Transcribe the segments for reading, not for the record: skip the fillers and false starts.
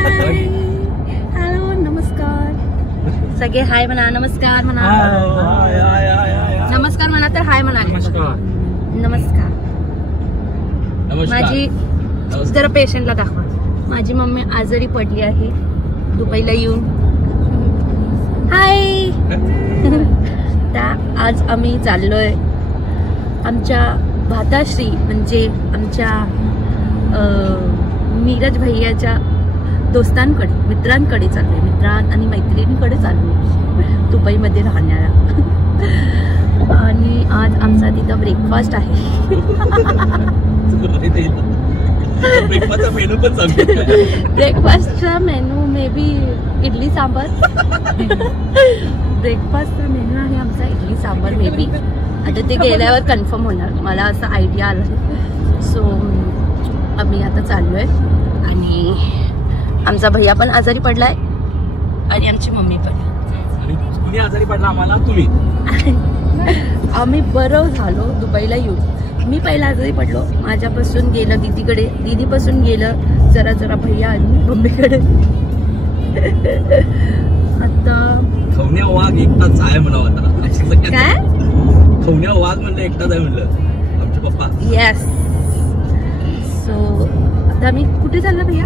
Hello नमस्कार सगळे हाय म्हणा नमस्कार म्हणा नमस्कार म्हणा तर हाय म्हणा नमस्कार माझी जरा पेशंटला दाखवा माझी मम्मी आजारी पडली आहे दुबईला येऊन हाय आज आम्ही चाललोय आमच्या भाताश्री म्हणजे आमच्या नीरज भैयाच्या दोस्तांकडे मित्रांकडे चाललोय मित्रां आणि मैत्रिणींकडे चाललोय दुबईमध्ये राहणारा आणि आज आमचा तिथं ब्रेकफास्ट आहे ब्रेकफास्टचा menu may be idli sambar ब्रेकफास्टचा मेनू आहे आमचा इडली सांबार मे बी आता ते गेल्यावर कन्फर्म होणार मला असं आयडिया आला सो आम्ही आता चाललोय आणि आमचा भैया पण आजारी पडलाय आणि आमची मम्मी पण आजारी पडला आम्हाला तुम्ही आम्ही बरं झालो दुबईला येऊन मी पहिला आजारी पडलो माझ्यापासून गेलं दीदीपासून गेलं जरा जरा भैया आणि मम्मीकडे आता खवण्या वाघ एकटाच आहे म्हणावं काय खवण्या वाघ म्हणलं एकटाच आहे म्हणलं आमचे पप्पा येस सो आता आम्ही कुठे चाललो भैया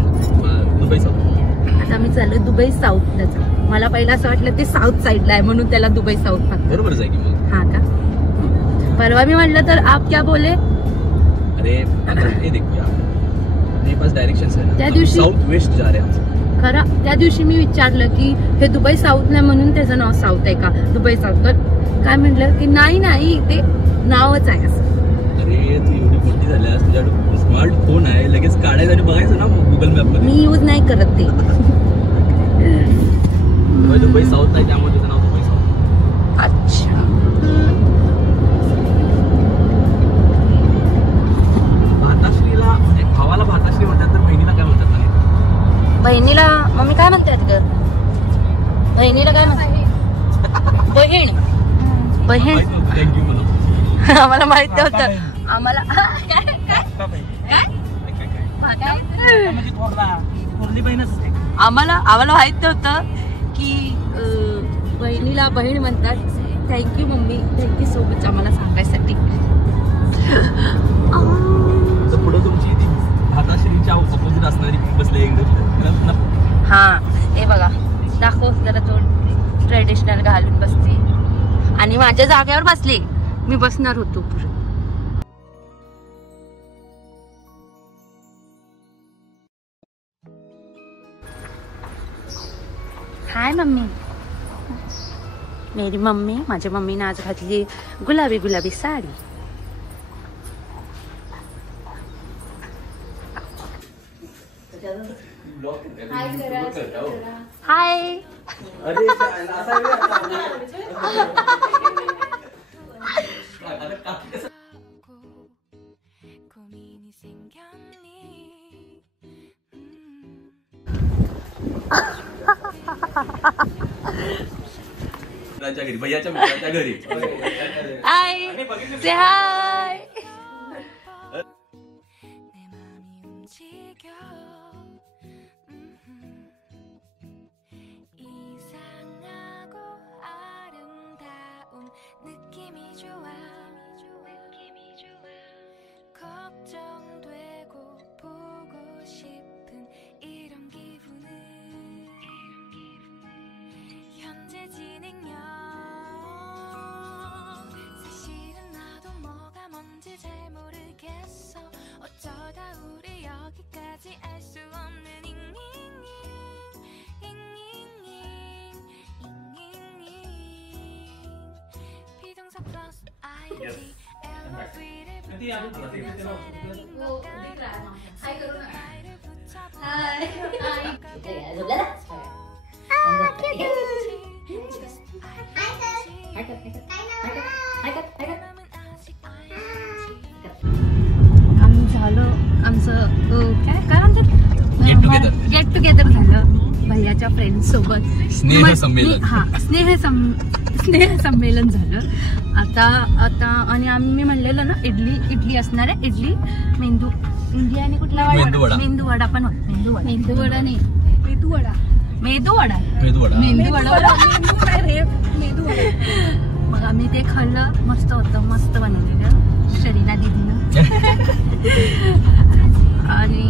दुबई साऊथ आता आम्ही चाललो दुबई साऊथला चाललो मला पहिला असं वाटलं ते साऊथ साईडला आहे म्हणून त्याला दुबई साऊथ म्हणतात बरोबर आहे की मग हाँ का परवा मी म्हटलं तर आप क्या बोले अरे ये देखो यार मेरे पास डायरेक्शंस है त्या दिवशी साउथ वेस्ट जा रहे हैं खरं त्या दिवशी मी विचारलं की हे दुबई साऊथ नाही म्हणून त्याचं नाव साऊथ आहे का दुबई साऊथ तर काय म्हटलं की नाही ते नावच आहे असं अरे तू एवढी मोठी झाल्यास तुझ्याकडे स्मार्टफोन आहे लगेच काढायचं आणि बघायचं ना गुगल मॅप मध्ये मी यूज नाही करत ते दुबई साऊथ आहे त्यामुळे त्याचं नाव दुबई साऊथ अच्छा भाताश्रीला म्हणजे भावाला भाताश्री म्हणतात तर बहिणीला काय म्हणतात ना बहिणीला मम्मी काय म्हणतात ग बहिणीला काय म्हणतात बहीण थँक्यू म्हणा आम्हाला माहित नव्हतं आम्हाला आम्हाला माहित नव्हतं की बहिणीला बहीण म्हणतात thank you mummy thank you so much आम्हाला सांगायसाठी पुढे तुमची ती भाताश्रीच्या ऑपोजिट असणारी बसले एकदम हा हे बघा दाखव जरा तो ट्रेडिशनल घालून बसते आणि माझ्या जागेवर बसले मी बसणार होतो पुढे हाय मम्मी मेरी मम्मी माझ्या मम्मीने आज घातली गुलाबी साडी हाय घरी भैयाच्या मित्राच्या घरी हाय से हाय गेट टुगेदर झालं भैयाच्या फ्रेंड सोबत स्नेह संमेलन झालं आता आणि आम्ही म्हणलेलं ना इडली असणार आहे मेंदू इंडिया आणि कुठला मेंदू वडा पण होता मेंदू वडा नाही मेदू वडा मेदू वडा मग आम्ही ते खाल्लं. मस्त होतं, मस्त बनवलेलं शरीना दीदीनं. आणि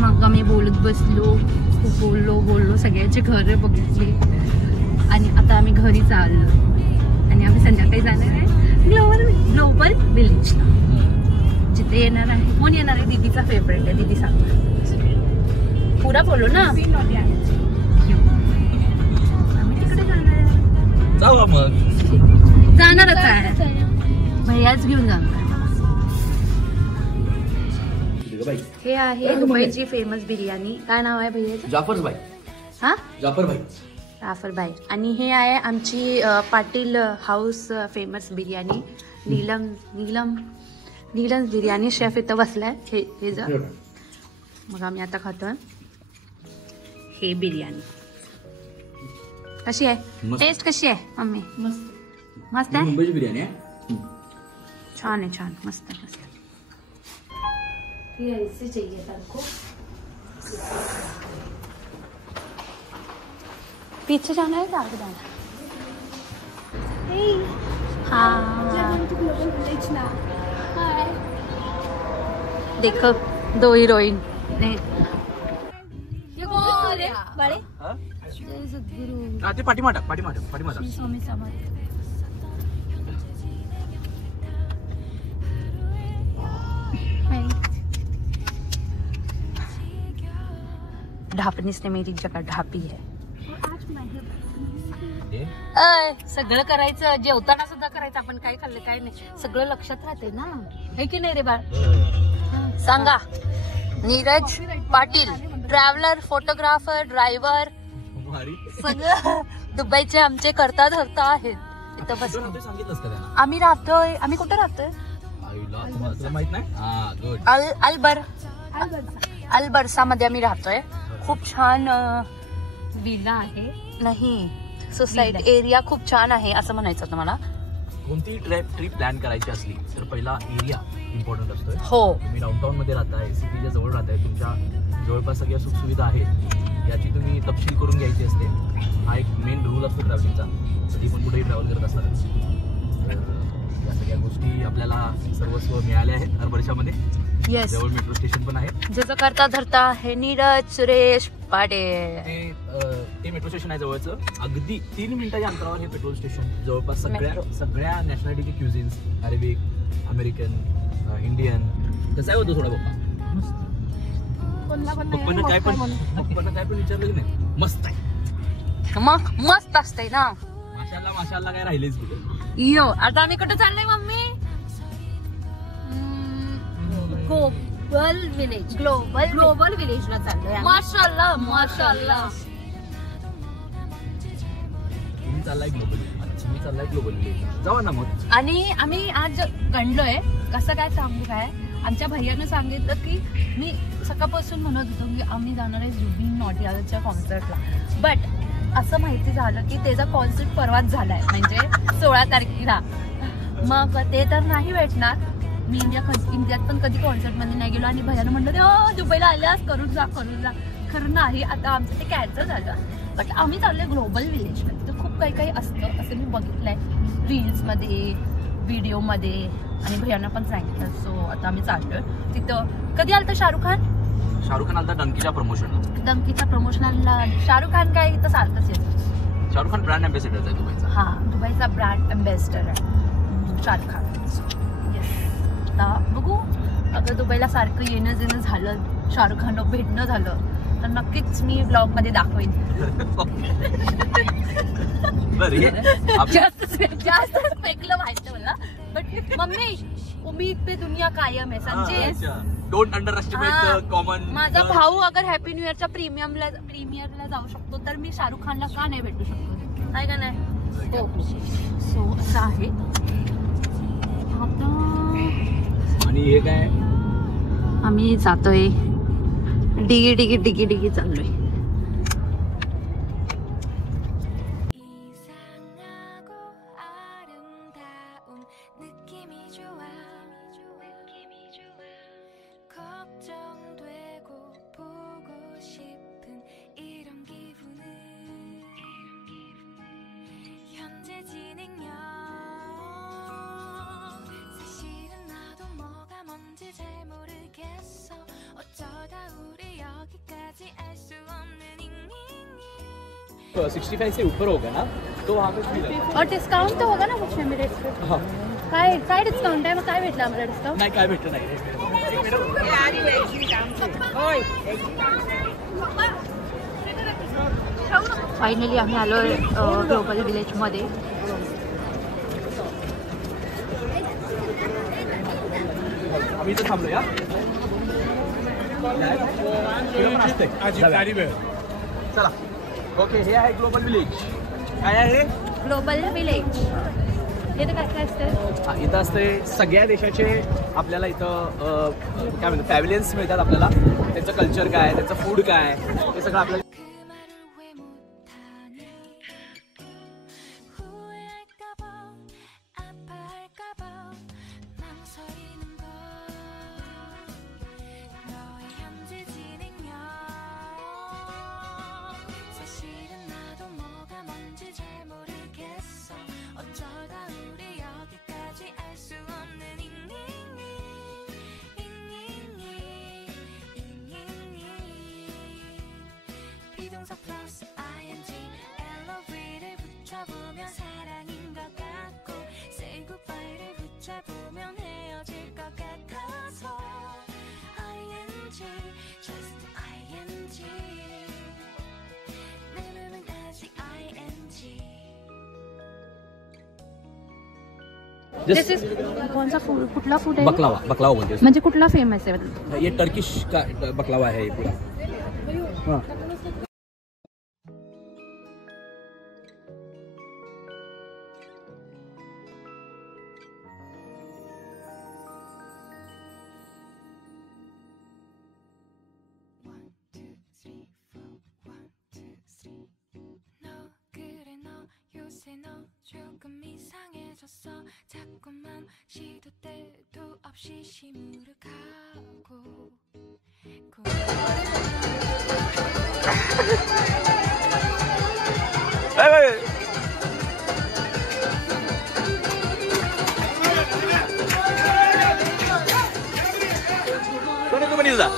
मग आम्ही बोलत बसलो, खूप बोललो सगळ्याचे घर बघितले. आणि आता आम्ही घरी चाललो आणि आम्ही संध्याकाळी जाणार आहे ग्लोबल विलेजला, जिथे येणार आहे. कोण येणार आहे? दीदीचा फेवरेट आहे. दीदी सांग, पुरा बोलो ना. आम्ही तिकडे जाणार आहे. जाऊ मग, जाणारच आहे. भैयाच घेऊन जाणार. हे आहे दुबईची फेमस बिर्याणी. काय नाव आहे भैयाचं? जाफर भाई. हा, जाफर भाई. राफर बाई. आणि हे आहे आमची Patil house famous biryani. Neelam biryani chef इथं बसलाय. हे जा. मग आम्ही आता खातोय हे बिर्याणी. कशी आहे? टेस्ट कशी आहे मम्मी? मस्त आहे. मुंबईची बिर्याणी आहे. छान आहे, छान, मस्त मस्त. ये ऐसे चाहिए सबको. पीछे जाना है क्या? आगे जाना? हाँ, देखो 2 हीरोइन ने. ते पाठीमाटा. स्वामी समर्थ. ढापनीस ने मेरी जगह ढापी है. सगळं करायचं, जेवताना सुद्धा करायचं. आपण काय खाल्लं काय नाही सगळं लक्षात राहते ना, हे की नाही रे बाळ? सांगा. Neeraj Patil, traveller, photographer, driver, सगळं दुबईचे आमचे करता धरता आहेत. इथं बस आम्ही राहतोय. आम्ही कुठे राहतोय? अलबरसा मध्ये आम्ही राहतोय. खूप छान विला आहे. नाही, सोसायटी एरिया खूप छान आहे असं म्हणायचं होतं मला. कोणती ट्रिप प्लॅन करायची असली तर पहिला एरिया इम्पॉर्टंट असतोय. हो, तुम्ही डाऊनटाऊन मध्ये राहताय, सिटीच्या जवळ राहताय, तुमच्या जवळपास सगळ्या सुखसुविधा आहेत याची तुम्ही तपशील करून घ्यायची असते. हा एक मेन रूल असतो ट्रॅव्हलिंगचा. कधी पण कुठेही ट्रॅव्हल करत असतात तर या सगळ्या गोष्टी आपल्याला सर्वस्व मिळाल्या आहेत हरभरशामध्ये. येस, जवळ मेट्रो स्टेशन पण आहे. ज्याचं करता धरता आहे नीरज सुरेश पाटील. ते मेट्रो स्टेशन आहे जवळचं. अगदी 3 मिनिटाच्या अंतरावर हे पेट्रोल स्टेशन. जवळपास सगळ्या नॅशनॅलिटीचे क्युझिन्स, अरेबिक, अमेरिकन, इंडियन. कसं आहे होतं थोडा पप्पांना काय पण विचारलं की नाही? मस्त आहे. मग मस्त असतंय ना. माशाल्लाह काय राहिलेच कुठे. यो, आता आम्ही कुठे चाललोय मम्मी? ग्लोबल विलेजला चाललोय. माशाल्लाह. तुम्ही चाललाय ग्लोबल विलेज. जाऊ ना मग. आणि आम्ही आज गणलोय. कसं काय सांगू काय, आमच्या भैयानं सांगितलं की मी सकाळपासून म्हणत होतो की आम्ही जाणार आहे जुबिन नॉटियालच्या कॉन्सर्टला. बट असं माहिती झालं की त्याचा कॉन्सर्ट परवाच झालाय, म्हणजे 16 तारखेला. मग ते तर नाही भेटणार. मी इंडियात पण कधी कॉन्सर्टमध्ये नाही गेलो. आणि भैयानं म्हटलं दुबईला आल्यास करून जा. खरं नाही, आता आमचं ते कॅन्सल झालं. बट आम्ही चाललोय ग्लोबल विलेजला. तिथं खूप काही असतं असं मी बघितलंय रील्समध्ये, व्हिडिओमध्ये, आणि भैयानं पण सांगितलं. सो आता आम्ही चाललोय तिथं. कधी आलता शाहरुख खान आलता डंकीच्या प्रमोशनला. शाहरुख खान काय इथं सारखंच येतं. शाहरुख खान ब्रँड अँबॅसेडर आहे दुबईचा. हा, दुबईचा ब्रँड अँबॅसेडर आहे शाहरुख खान. आता बघू, अगं दुबईला सारखं येणं झालं, शाहरुख खानला भेटणं झालं तर नक्कीच मी ब्लॉग मध्ये दाखवेन. जास्त स्पेकलं माहिती मला. बट मम्मी, उम्मीद पे दुनिया कायम आहे. समजेस? Don't underestimate common. माझा भाऊ अगर हॅपी न्यू इयरच्या प्रीमियरला जाऊ शकतो तर मी शाहरुख खानला का नाही भेटू शकतो? काय का नाही? हो. सो असं आहे. आता आणि हे काय, आम्ही जातोय डिगी चाललोय. 걱정되고 보고 싶은 65 से ऊपर होगा ना तो वहाँ पे फ्री रहता है। और डिस्काउंट तो होगा ना कुछ मेरे हाँ काय डिस्काउंट आहे मग काय भेटलं आम्हाला डिस्काउंट नाही काय भेटलं नाही फायनली आम्ही आलो ग्लोबल विलेजमध्ये आम्ही इथं थांबलो या चला ओके हे आहे ग्लोबल विलेज काय आहे ग्लोबल विलेज हे तर काय असतं इथं असते सगळ्या देशाचे आपल्याला इथं काय म्हणतात पॅव्हिलियन्स मिळतात आपल्याला त्यांचं कल्चर काय त्यांचं फूड काय हे सगळं आपल्याला दिस इज कौन-सा फूड कुठला फूड आहे बकलावा बकलावा बोलते हैं म्हणजे कुठला फेमस आहे ये टर्किश का बकलावा है ये पूरा हाँ 조금 이상해졌어 자꾸만 시도 때도 없이 시무룩하고 सोने तू पण जा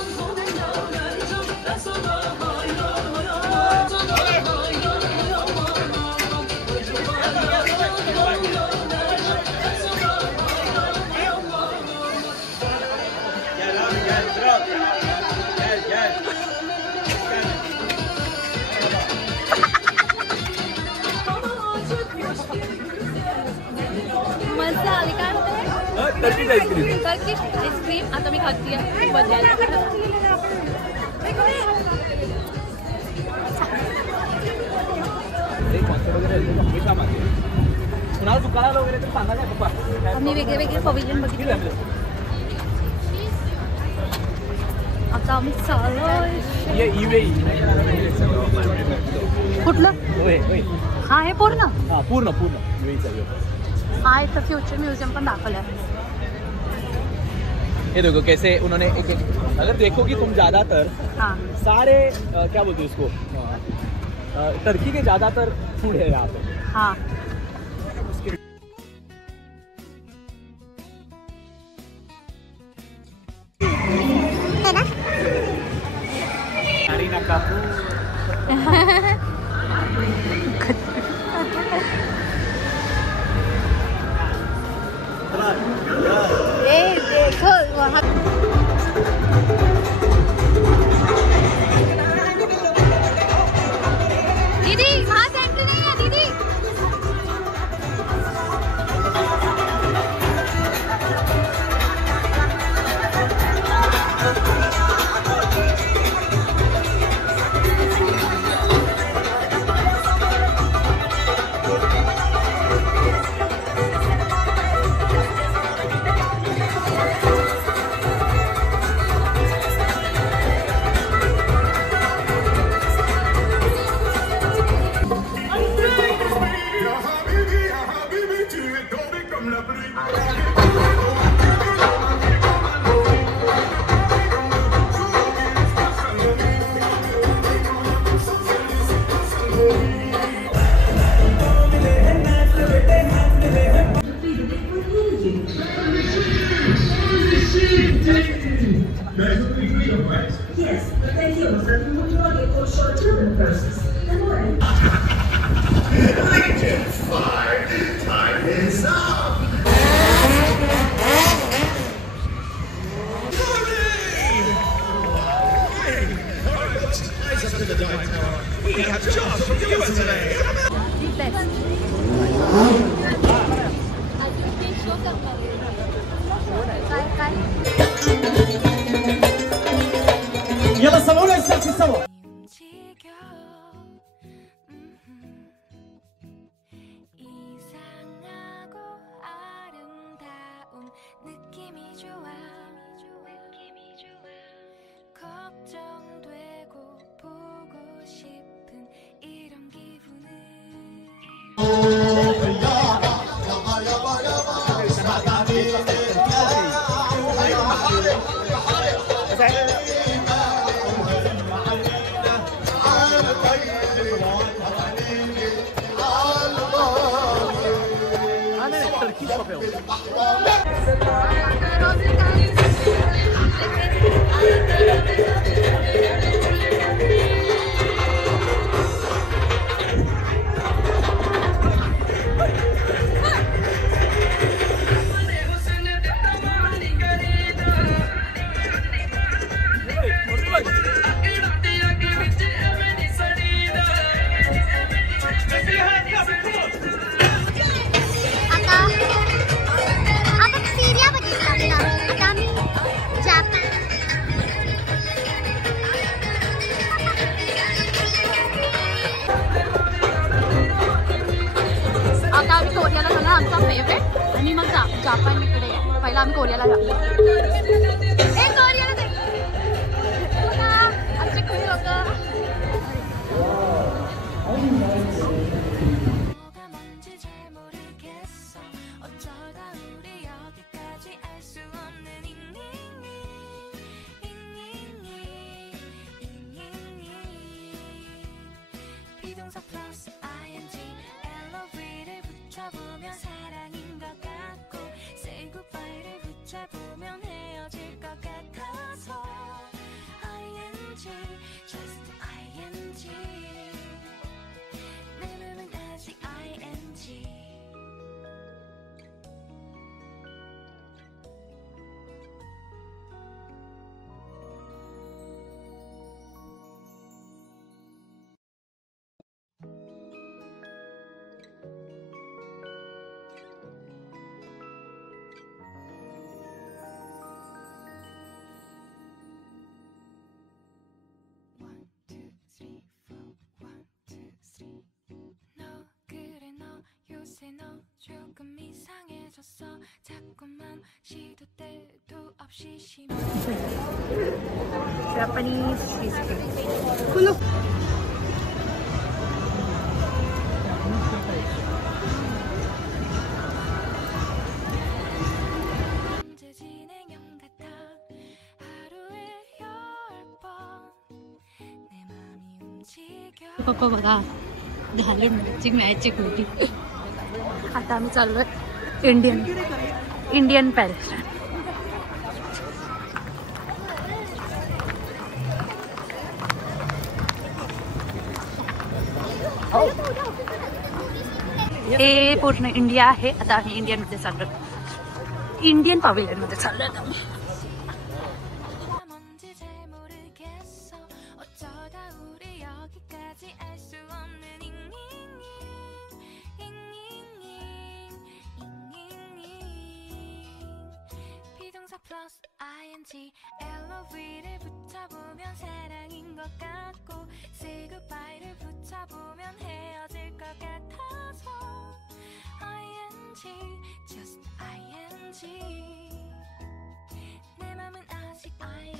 मजा आली काय होते टर्किश आईस्क्रीम टर्किश आईस्क्रीम आता मी खाते हमेशा मागे कुणाला दुकानाला वगैरे तर सांगा काय पप्पा आम्ही वेगळे वेगळे पविलियन बघितले आता आम्ही चाललोय ये ईवे कुठलं होय होय हा आहे पूर्ण हां पूर्ण पूर्ण ईवे चाहिए हा एक फ्युचर म्युझियम पण दाखवलं ये देखो कैसे उन्होंने एक अगर देखोगी तुम ज़्यादातर हाँ सारे क्या बोलते हैं उसको टर्की के ज़्यादातर फूड है यहाँ पे हाँ देखो वहाँ दीदी वहाँ से एंट्री नहीं है दीदी Yes, but thank you. Was that you want to get for short-term purposes? يلا سمعونا الساعة سوا. Japan इकडे पहिला आम्ही कोरियाला जातो. 너 조금 이상해졌어 자꾸만 시도 때도 없이 심어 Japanese cheesecake. Kuno. पप्पा बघा झाले मॅचिंग मॅचिंग होती. आता आम्ही चाललोय इंडियन पॅलेस. हे पूर्ण इंडिया आहे. आता आम्ही इंडियनमध्ये चाललोय. इंडियन पॅव्हिलियन मध्ये चाललोय आता आम्ही. 플러스 ing LOV를 붙여보면 사랑인 것 같고 say goodbye를 붙여보면 헤어질 것 같아서 ing just ing 내 맘은 아직 ing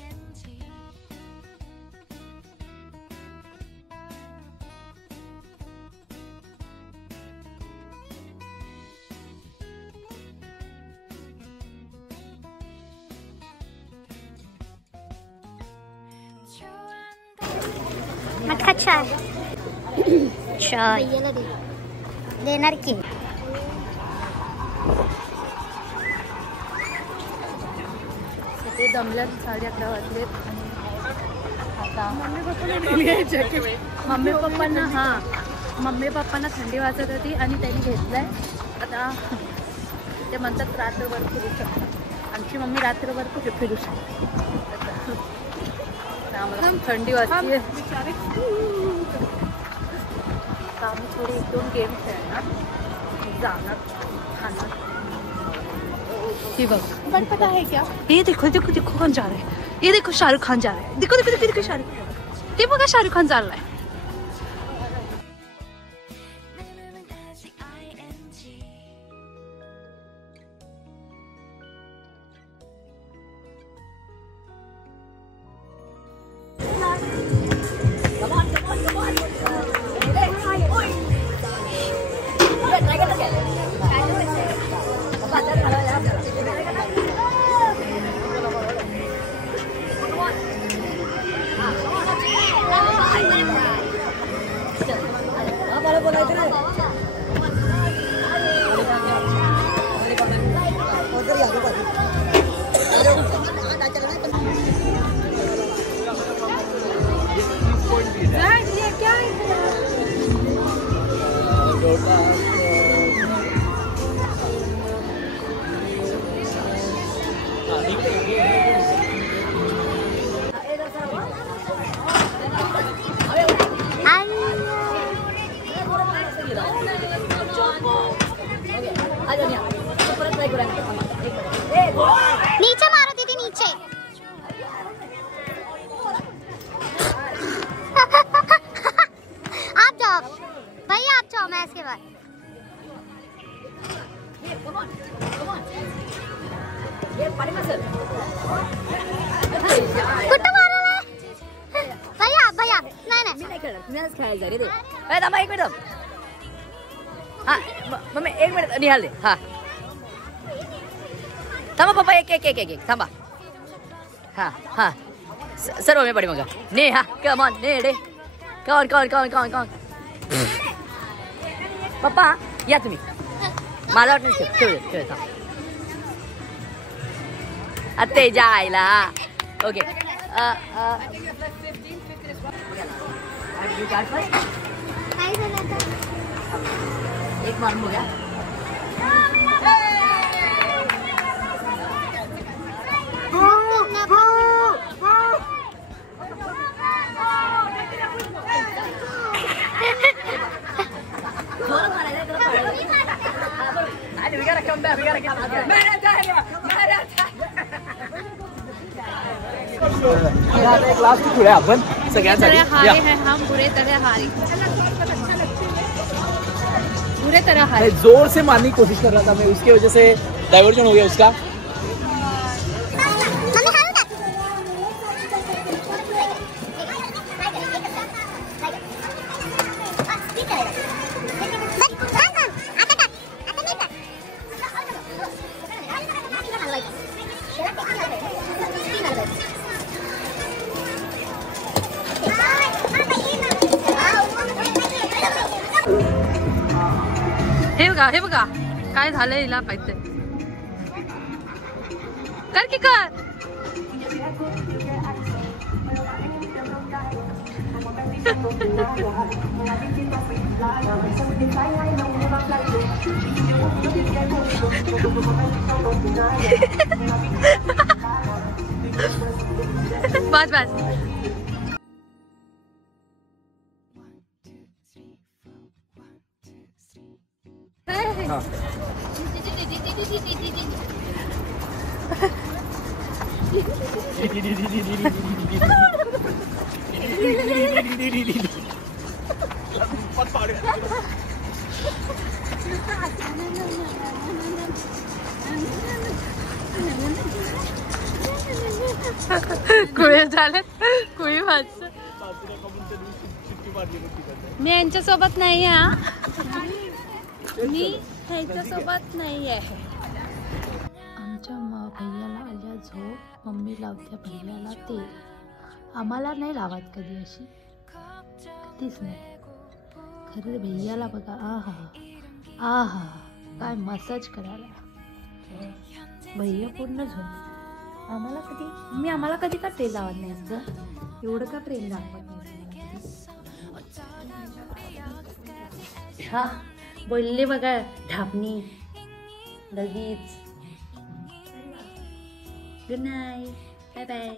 मटका चाय चाय देणार की ते दमल्यात 11:30 वाजले. आता मम्मी पप्पांना थंडी वाजत होती आणि त्यांनी घेतलाय. आता ते म्हणतात रात्रभर फिरू शकतात. आमची मम्मी रात्रभर फिरू शकते. आम्हाला थंडी वाजते. आम्ही थोडी 1-2 गेम खेळणार, जाणार, खाणार. ये बट पता है क्या, ये देखो देखो देखो कौन जा रहा है, ये देखो शाहरुख खान जा रहा है, देखो देखो देखो देखो शाहरुख, ये बघा शाहरुख खान जा रहा है. नीचे मारो दीदी, नीचे. आप जाओ भैया, आप जाओ, मैं इसके बाद. कुठं मारलं भैया? भैया नाही नाही, खेळायचं रे ते. थांबा एक मिनिट. हा मग एक मिनिट निहाल. हा थांबा पप्पा, एक एक एक एक एक थांबा. हा हा सर्व मी पडी मग ने. हा कम ऑन ने रे. कॉन कॉन कॉन कॉन कॉन. पप्पा या तुम्ही. मला वाटलं खेळ खेळ थांब. ते जायला. ओके एक मारून बघा. We gotta come back. We gotta get एक लास्ट खेळूया आपण सगळ्यांसाठी. हारे हैं हम, बुरे तरह हारे, बुरे तरह हारे. जोर से मारने की कोशिश कर रहा था मैं, उसकी वजह से डाइवर्जन हो गया उसका. हे बघा काय झालंय हिला पाहिजे. कर की कर. बस बस. कुळे झाले, कुळी माणसं. मी यांच्यासोबत नाही आहे, मी ह्याच्यासोबत नाही आहे. आमच्या भैयाला आल्या झोप, मम्मी लावत्या भैयाला ते. आम्हाला नाही लावत कधी अशी, कधीच नाही. खरं भैयाला बघा, आहा आहा काय मसाज करायला. भैया पूर्ण झोप. आम्हाला कधी का ते लावत नाही असं, एवढं का प्रेम दाखवत नाही. हा बोलले बघा ढापणी लगेच. Good night, bye bye.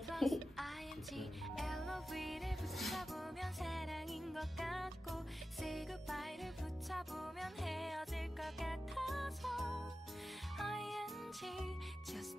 Say goodbye 를 붙잡으면 헤어질 것 같아서 情，just